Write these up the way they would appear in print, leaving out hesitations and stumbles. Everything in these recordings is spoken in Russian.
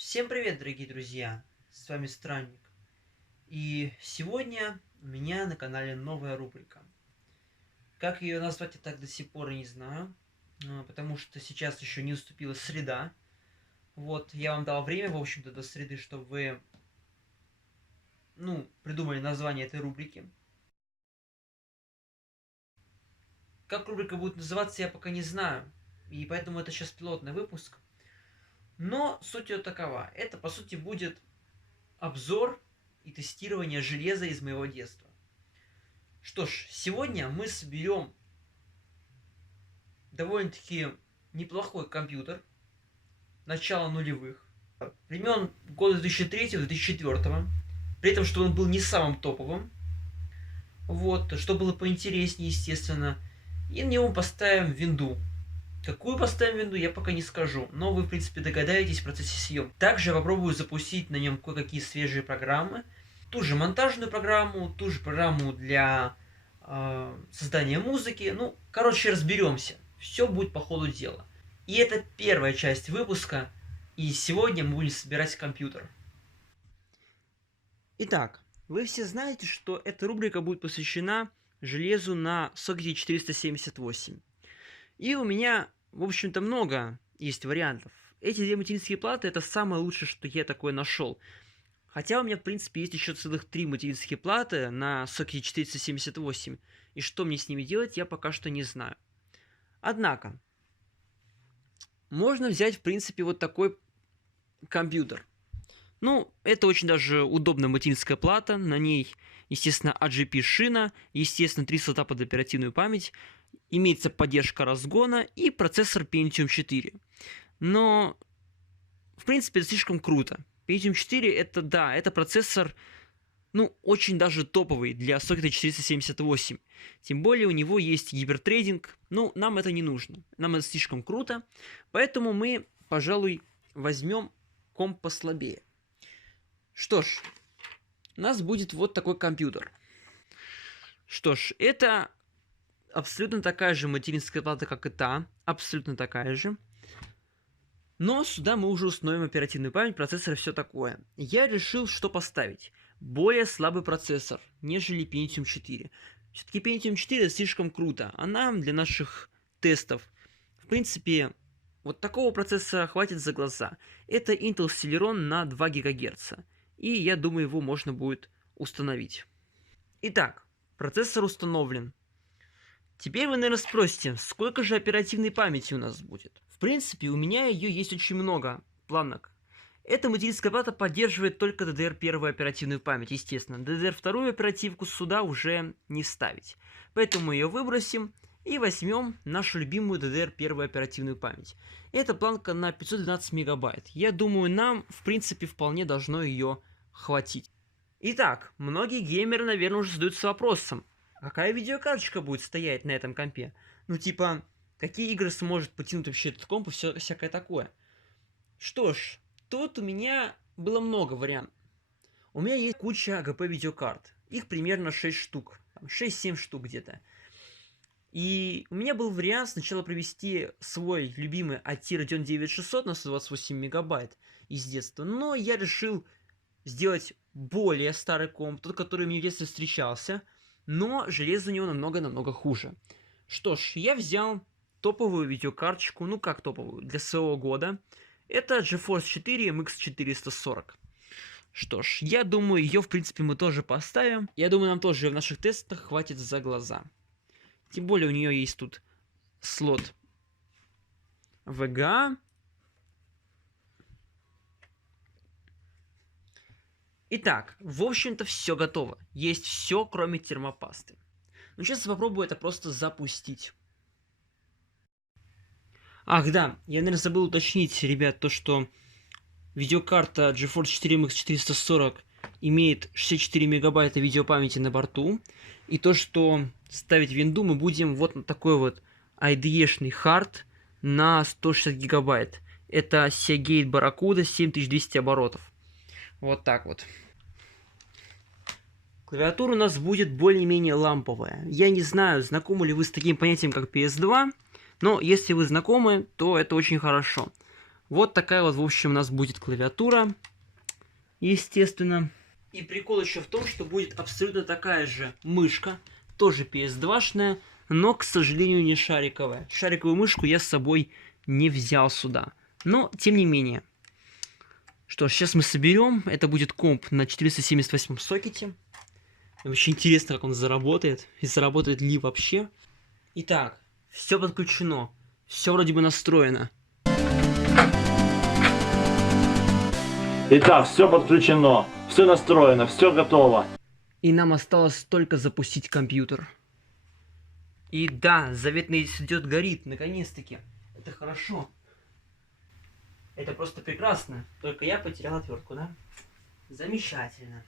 Всем привет, дорогие друзья! С вами Странник. И сегодня у меня на канале новая рубрика. Как ее назвать, я так до сих пор и не знаю, потому что сейчас еще не наступила среда. Вот, я вам дал время, в общем-то, до среды, чтобы вы, придумали название этой рубрики. Как рубрика будет называться, я пока не знаю, и поэтому это сейчас пилотный выпуск. Но суть ее такова. Это, по сути, будет обзор и тестирование железа из моего детства. Что ж, сегодня мы соберем довольно-таки неплохой компьютер начала нулевых, времен года 2003-2004, при этом, что он был не самым топовым, вот, что было поинтереснее, естественно, и на него поставим винду. Какую поставим винду, я пока не скажу, но вы, в принципе, догадаетесь в процессе съемки. Также я попробую запустить на нем кое-какие свежие программы, ту же монтажную программу, ту же программу для создания музыки. Ну, короче, разберемся. Все будет по ходу дела. И это первая часть выпуска, и сегодня мы будем собирать компьютер. Итак, вы все знаете, что эта рубрика будет посвящена железу на сокете 478. И у меня, в общем-то, много есть вариантов. Эти две материнские платы — это самое лучшее, что я такое нашел. Хотя у меня, в принципе, есть еще целых 3 материнские платы на сокете 478, и что мне с ними делать, я пока что не знаю. Однако, можно взять, в принципе, вот такой компьютер. Ну, это очень даже удобная материнская плата, на ней, естественно, RGB-шина, естественно, 3 слота под оперативную память, имеется поддержка разгона и процессор Pentium 4. Но, в принципе, это слишком круто. Pentium 4 это, да, это процессор, очень даже топовый для сокета 478. Тем более у него есть гипертрейдинг, нам это не нужно. Нам это слишком круто, поэтому мы, пожалуй, возьмем комп послабее. Что ж, у нас будет вот такой компьютер. Что ж, это абсолютно такая же материнская плата, как и та, абсолютно такая же. Но сюда мы уже установим оперативную память, процессор и все такое. Я решил, что поставить. Более слабый процессор, нежели Pentium 4. Все-таки Pentium 4 слишком круто, а нам для наших тестов, в принципе, вот такого процессора хватит за глаза. Это Intel Celeron на 2 ГГц, и я думаю, его можно будет установить. Итак, процессор установлен. Теперь вы, наверное, спросите, сколько же оперативной памяти у нас будет? В принципе, у меня ее есть очень много планок. Эта материнская плата поддерживает только DDR1 оперативную память, естественно. DDR2 оперативку сюда уже не ставить. Поэтому мы ее выбросим и возьмем нашу любимую DDR1 оперативную память. Эта планка на 512 мегабайт. Я думаю, нам, в принципе, вполне должно ее хватить. Итак, многие геймеры, наверное, уже задаются вопросом, какая видеокарточка будет стоять на этом компе? Какие игры сможет потянуть вообще этот комп и всякое такое? Что ж, тут у меня было много вариантов. У меня есть куча АГП видеокарт. Их примерно 6 штук. 6-7 штук где-то. И у меня был вариант сначала провести свой любимый ATI Radeon 9600 на 128 мегабайт из детства. Но я решил сделать более старый комп, тот, который мне в детстве встречался. Но железо у него намного-намного хуже. Что ж, я взял топовую видеокарточку, как топовую, для своего года. Это GeForce 4 MX 440. Что ж, я думаю, ее, в принципе, мы тоже поставим. Я думаю, нам тоже в наших тестах хватит за глаза. Тем более у нее есть тут слот VGA. Итак, в общем-то, все готово. Есть все, кроме термопасты. Сейчас я попробую это просто запустить. Ах, да, я, наверное, забыл уточнить, ребят, то, что видеокарта GeForce 4 MX 440 имеет 64 мегабайта видеопамяти на борту. И то, что ставить винду мы будем вот на такой вот IDE-шный хард на 160 гигабайт. Это Seagate Barracuda 7200 оборотов. Вот так вот. Клавиатура у нас будет более-менее ламповая. Я не знаю, знакомы ли вы с таким понятием, как PS2, но если вы знакомы, то это очень хорошо. Вот такая вот, в общем, у нас будет клавиатура, естественно. И прикол еще в том, что будет абсолютно такая же мышка, тоже PS2-шная, но, к сожалению, не шариковая. Шариковую мышку я с собой не взял сюда. Но, тем не менее. Что ж, сейчас мы соберем. Это будет комп на 478 сокете. Вообще интересно, как он заработает. И заработает ли вообще. Итак, все подключено. Все вроде бы настроено. Итак, все подключено, все настроено, все готово. И нам осталось только запустить компьютер. И да, заветный идет горит, наконец-таки. Это хорошо. Это просто прекрасно. Только я потерял отвертку, да? Замечательно.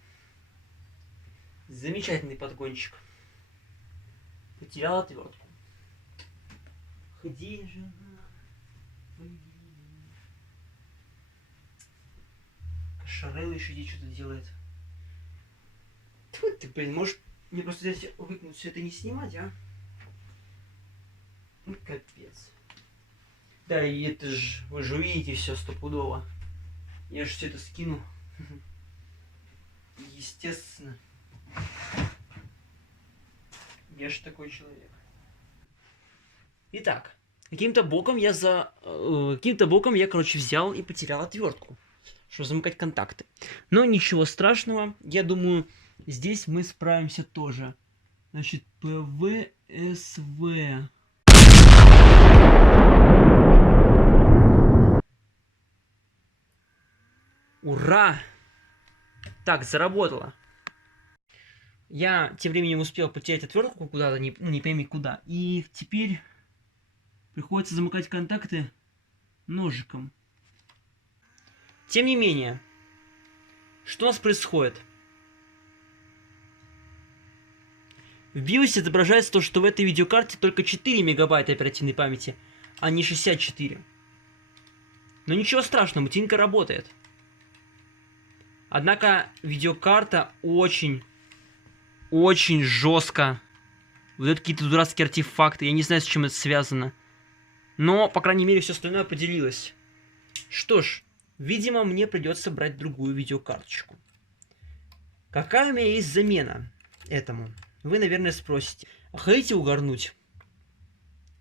Замечательный подгончик. Потерял отвертку. Где же она? Шарел еще здесь что-то делает. Тьфу ты, блин, можешь мне просто здесь выкинуть все это и не снимать, а? Ну, капец. Да, и это ж, вы же увидите все стопудово. Я же все это скину. Естественно. Я же такой человек. Итак, каким-то боком я, короче, взял и потерял отвертку, чтобы замыкать контакты. Но ничего страшного, я думаю, здесь мы справимся тоже. Значит, ПВСВ. Ура! Так, заработало. Я тем временем успел потерять отвертку куда-то, не пойми куда. И теперь приходится замыкать контакты ножиком. Тем не менее, что у нас происходит? В BIOS отображается то, что в этой видеокарте только 4 мегабайта оперативной памяти, а не 64. Но ничего страшного, материнка работает. Однако видеокарта очень жестко выдает какие-то дурацкие артефакты. Я не знаю, с чем это связано. Но, по крайней мере, все остальное поделилось. Что ж, видимо, мне придется брать другую видеокарточку. Какая у меня есть замена этому? Вы, наверное, спросите. А хотите угорнуть?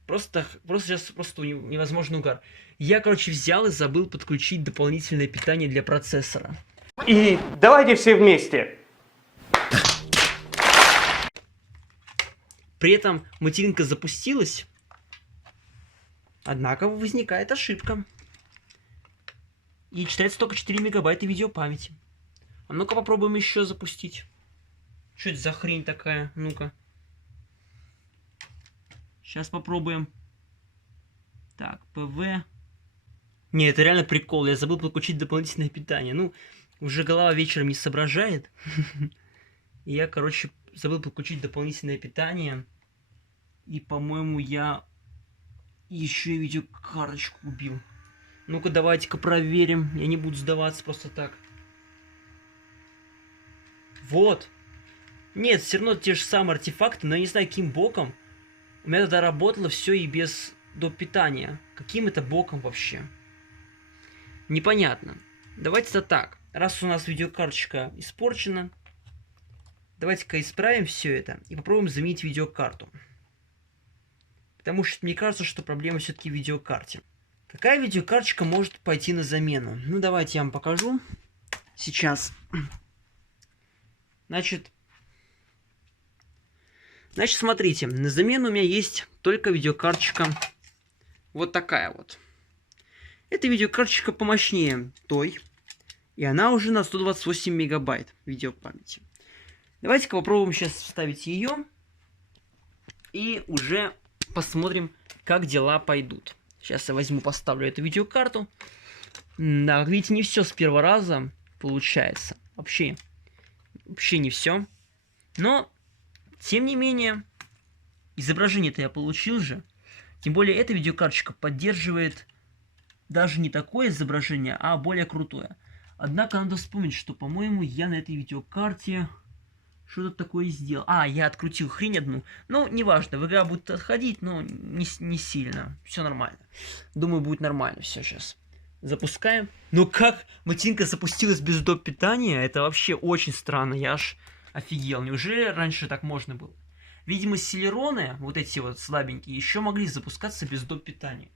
Просто сейчас невозможно угар. Я, короче, взял и забыл подключить дополнительное питание для процессора. И давайте все вместе. При этом материнка запустилась. Однако возникает ошибка. И читается только 4 мегабайта видеопамяти. А ну-ка попробуем еще запустить. Что это за хрень такая? Ну-ка. Сейчас попробуем. Так, ПВ. Не, это реально прикол. Я забыл подключить дополнительное питание. Ну, уже голова вечером не соображает. И я, короче, забыл подключить дополнительное питание. И, по-моему, я еще и видеокарточку убил. Ну-ка, давайте-ка проверим. Я не буду сдаваться просто так. Вот. Нет, все равно те же самые артефакты, но я не знаю, каким боком. У меня тогда работало все и без доп. Питания. Каким это боком вообще? Непонятно. Давайте-то так. Раз у нас видеокарточка испорчена, давайте-ка исправим все это и попробуем заменить видеокарту. Потому что мне кажется, что проблема все-таки в видеокарте. Какая видеокарточка может пойти на замену? Ну, давайте я вам покажу. Сейчас. Значит, смотрите. На замену у меня есть только видеокарточка вот такая вот. Эта видеокарточка помощнее той. И она уже на 128 мегабайт видеопамяти. Давайте-ка попробуем сейчас вставить ее. И уже посмотрим, как дела пойдут. Сейчас я возьму, поставлю эту видеокарту. Да, как видите, не все с первого раза получается. Вообще не все. Но, тем не менее, изображение-то я получил же. Тем более, эта видеокарточка поддерживает даже не такое изображение, а более крутое. Однако надо вспомнить, что, по-моему, я на этой видеокарте что-то такое сделал. А, я открутил хрень одну. Ну, неважно, VGA будет отходить, но не сильно. Все нормально. Думаю, будет нормально все сейчас. Запускаем. Ну как матинка запустилась без доп. Питания? Это вообще очень странно. Я аж офигел. Неужели раньше так можно было? Видимо, селероны, вот эти вот слабенькие, еще могли запускаться без доп. Питания.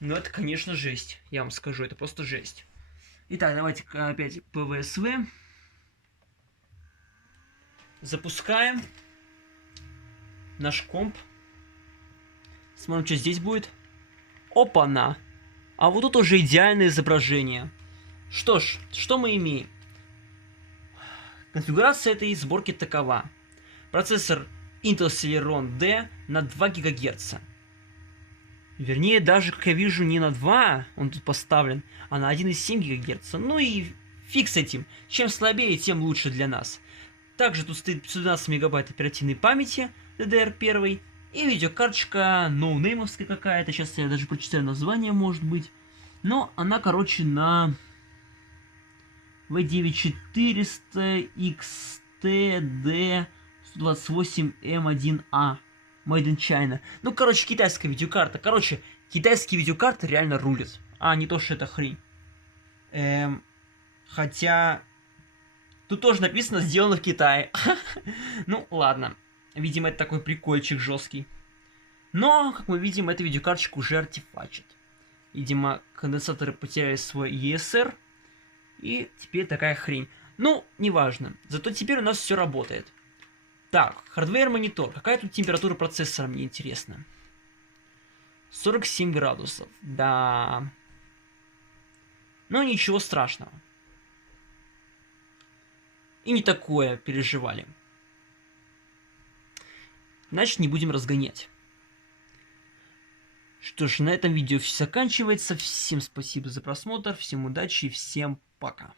Но это, конечно, жесть. Я вам скажу, это просто жесть. Итак, давайте опять PVSV. Запускаем наш комп. Смотрим, что здесь будет. Опа-на! А вот тут уже идеальное изображение. Что ж, что мы имеем? Конфигурация этой сборки такова. Процессор Intel Celeron D на 2 ГГц. Вернее, даже, как я вижу, не на 2 он тут поставлен, а на 1,7 ГГц. Ну и фиг с этим. Чем слабее, тем лучше для нас. Также тут стоит 512 мегабайт оперативной памяти DDR1. И видеокарточка ноунеймовская какая-то. Сейчас я даже прочитаю название, может быть. Но она, короче, на V9400 XTD 128M1A. Made in China. Ну, короче, китайская видеокарта. Короче, китайские видеокарты реально рулят. А не то, что это хрень. Хотя... Тут тоже написано «Сделано в Китае». Ну, ладно. Видимо, это такой прикольчик жесткий. Но, как мы видим, эта видеокарточка уже артефачит. Видимо, конденсаторы потеряли свой ESR. И теперь такая хрень. Ну, неважно. Зато теперь у нас все работает. Так, хардвер-монитор. Какая тут температура процессора, мне интересно. 47 градусов. Да. Но ничего страшного. И не такое переживали. Значит, не будем разгонять. Что ж, на этом видео все заканчивается. Всем спасибо за просмотр, всем удачи и всем пока.